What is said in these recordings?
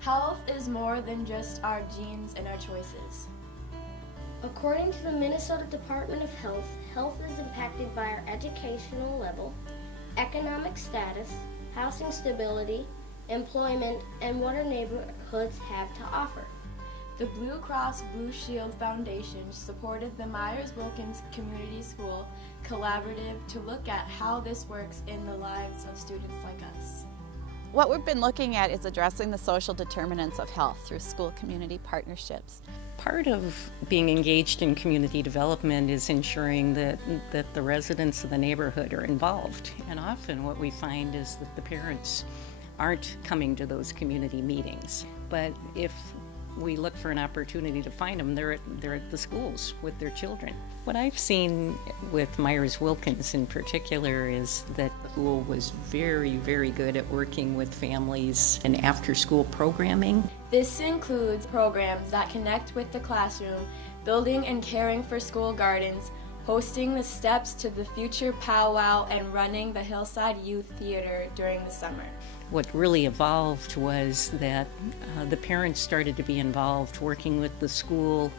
Health is more than just our genes and our choices. According to the Minnesota Department of Health, health is impacted by our educational level, economic status, housing stability, employment, and what our neighborhoods have to offer. The Blue Cross Blue Shield Foundation supported the Myers-Wilkins Community School Collaborative to look at how this works in the lives of students like us. What we've been looking at is addressing the social determinants of health through school-community partnerships. Part of being engaged in community development is ensuring that the residents of the neighborhood are involved. And often what we find is that the parents aren't coming to those community meetings. But if we look for an opportunity to find them, they're at the schools with their children. What I've seen with Myers-Wilkins in particular is that the school was very, very good at working with families and after-school programming. This includes programs that connect with the classroom, building and caring for school gardens, hosting the Steps to the Future powwow, and running the Hillside Youth Theater during the summer. What really evolved was that the parents started to be involved, working with the school,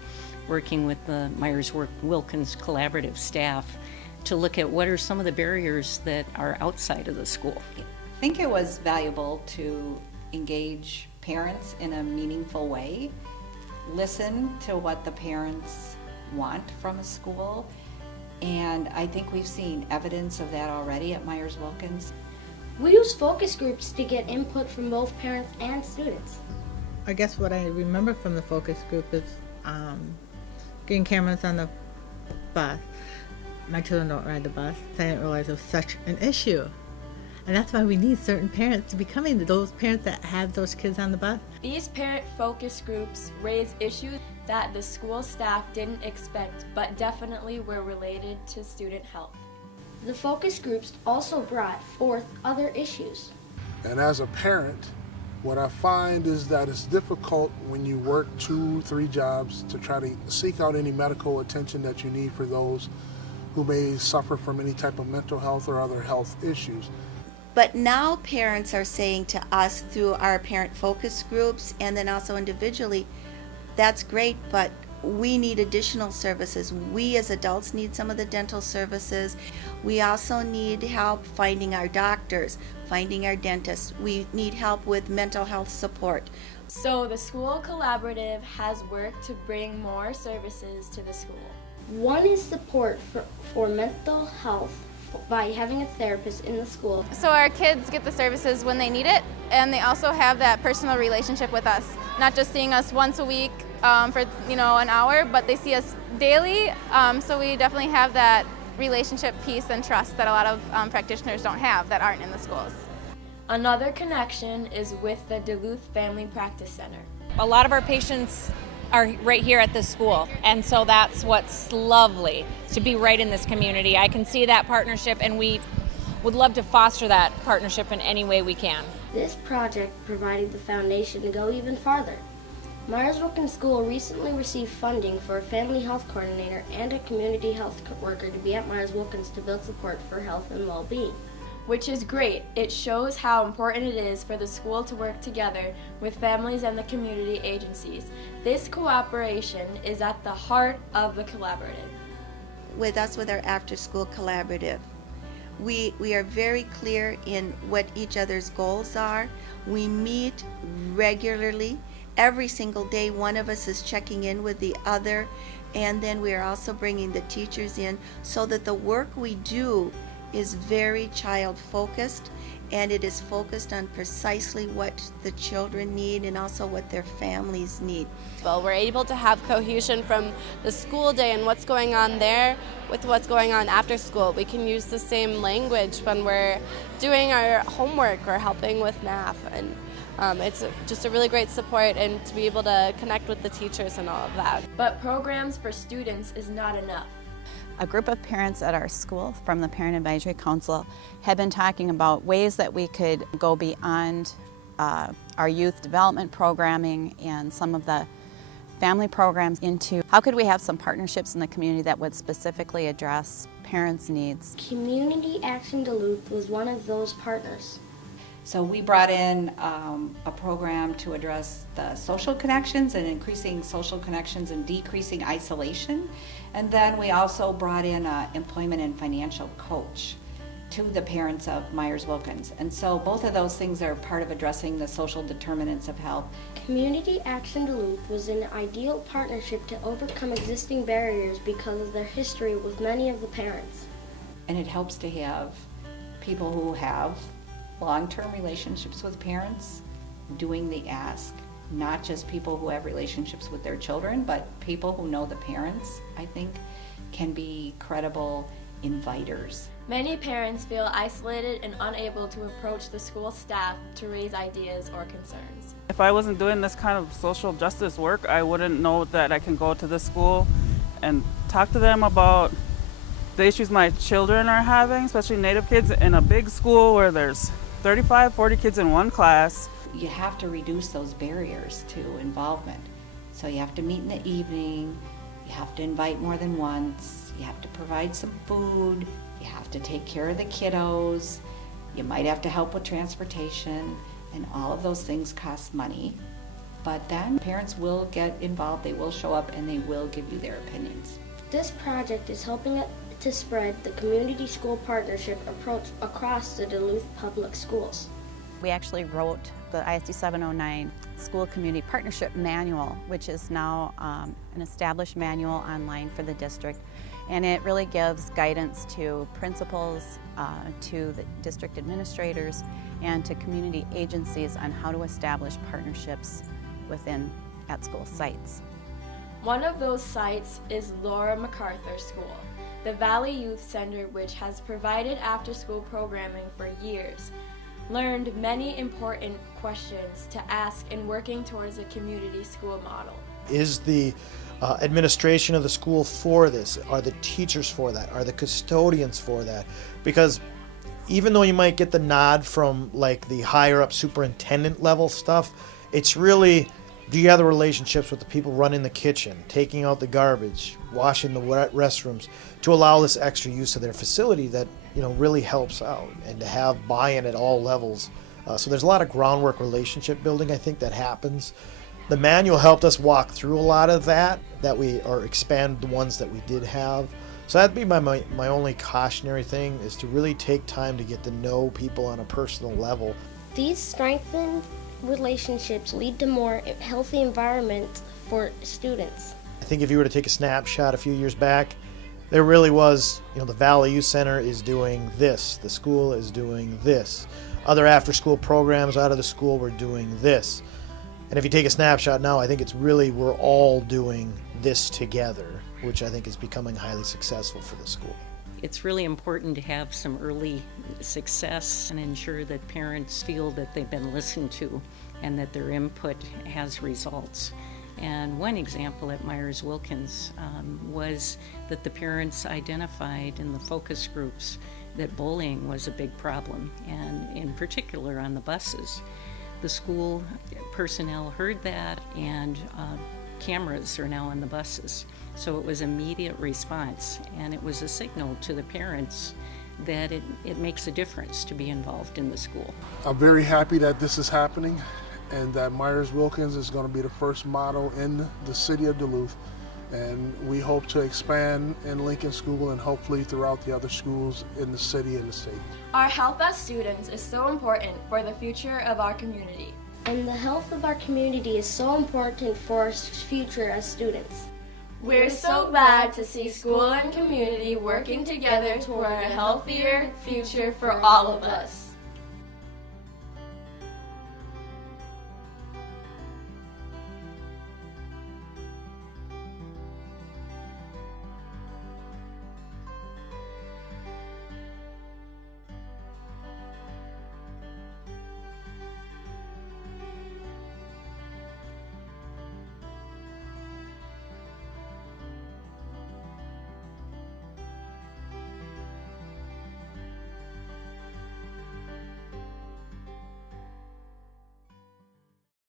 working with the Myers-Wilkins collaborative staff to look at what are some of the barriers that are outside of the school. I think it was valuable to engage parents in a meaningful way, listen to what the parents want from a school, and I think we've seen evidence of that already at Myers-Wilkins. We use focus groups to get input from both parents and students. I guess what I remember from the focus group is getting cameras on the bus. My children don't ride the bus, so I didn't realize it was such an issue. And that's why we need certain parents to be coming to those parents that have those kids on the bus. These parent focus groups raise issues that the school staff didn't expect, but definitely were related to student health. The focus groups also brought forth other issues. And as a parent, what I find is that it's difficult when you work 2-3 jobs to try to seek out any medical attention that you need for those who may suffer from any type of mental health or other health issues. But now parents are saying to us through our parent focus groups and then also individually, that's great, but we need additional services. We as adults need some of the dental services. We also need help finding our doctors, finding our dentists. We need help with mental health support. So the school collaborative has worked to bring more services to the school. One is support for mental health by having a therapist in the school. So our kids get the services when they need it, and they also have that personal relationship with us, not just seeing us once a week for an hour, but they see us daily, so we definitely have that relationship piece and trust that a lot of practitioners don't have that aren't in the schools. Another connection is with the Duluth Family Practice Center. A lot of our patients are right here at this school, and so that's what's lovely, to be right in this community. I can see that partnership, and we would love to foster that partnership in any way we can. This project provided the foundation to go even farther. Myers-Wilkins School recently received funding for a family health coordinator and a community health worker to be at Myers-Wilkins to build support for health and well-being. Which is great. It shows how important it is for the school to work together with families and the community agencies. This cooperation is at the heart of the collaborative. With us, with our after-school collaborative, we are very clear in what each other's goals are. We meet regularly. Every single day, one of us is checking in with the other, and then we are also bringing the teachers in so that the work we do is very child-focused, and it is focused on precisely what the children need and also what their families need. Well, we're able to have cohesion from the school day and what's going on there with what's going on after school. We can use the same language when we're doing our homework or helping with math, and it's just a really great support, and to be able to connect with the teachers and all of that. But programs for students is not enough. A group of parents at our school from the Parent Advisory Council have been talking about ways that we could go beyond our youth development programming and some of the family programs into how could we have some partnerships in the community that would specifically address parents' needs. Community Action Duluth was one of those partners. So we brought in a program to address the social connections and increasing social connections and decreasing isolation. And then we also brought in an employment and financial coach to the parents of Myers-Wilkins. And so both of those things are part of addressing the social determinants of health. Community Action Duluth was an ideal partnership to overcome existing barriers because of their history with many of the parents. And it helps to have people who have long-term relationships with parents doing the ask, not just people who have relationships with their children, but people who know the parents, I think, can be credible inviters. Many parents feel isolated and unable to approach the school staff to raise ideas or concerns. If I wasn't doing this kind of social justice work, I wouldn't know that I can go to this school and talk to them about the issues my children are having, especially Native kids, in a big school where there's 35, 40 kids in one class. You have to reduce those barriers to involvement. So you have to meet in the evening, you have to invite more than once, you have to provide some food, you have to take care of the kiddos, you might have to help with transportation, and all of those things cost money. But then parents will get involved, they will show up, and they will give you their opinions. This project is helping to spread the community school partnership approach across the Duluth Public Schools. We actually wrote the ISD 709 School Community Partnership Manual, which is now an established manual online for the district. And it really gives guidance to principals, to the district administrators, and to community agencies on how to establish partnerships within at-school sites. One of those sites is Laura MacArthur School, the Valley Youth Center, which has provided after-school programming for years, learned many important questions to ask in working towards a community school model. Is the administration of the school for this? Are the teachers for that? Are the custodians for that? Because even though you might get the nod from like the higher up superintendent level stuff, it's really, do you have the relationships with the people running the kitchen, taking out the garbage, washing the restrooms, to allow this extra use of their facility that, you know, really helps out, and to have buy-in at all levels. So there's a lot of groundwork relationship building, I think, that happens. The manual helped us walk through a lot of that or expand the ones that we did have. So that'd be my only cautionary thing, is to really take time to get to know people on a personal level. These strengthened relationships lead to more healthy environments for students. I think if you were to take a snapshot a few years back, there really was, you know, the Valley Youth Center is doing this, the school is doing this. Other after-school programs out of the school were doing this. And if you take a snapshot now, I think it's really, we're all doing this together, which I think is becoming highly successful for the school. It's really important to have some early success and ensure that parents feel that they've been listened to and that their input has results. And one example at Myers-Wilkins was that the parents identified in the focus groups that bullying was a big problem, and in particular on the buses. The school personnel heard that, and cameras are now on the buses. So it was immediate response, and it was a signal to the parents that it makes a difference to be involved in the school. I'm very happy that this is happening, and that Myers-Wilkins is going to be the first model in the city of Duluth. And we hope to expand in Lincoln School and hopefully throughout the other schools in the city and the state. Our health as students is so important for the future of our community. And the health of our community is so important for our future as students. We're so glad to see school and community working together toward a healthier future for all of us.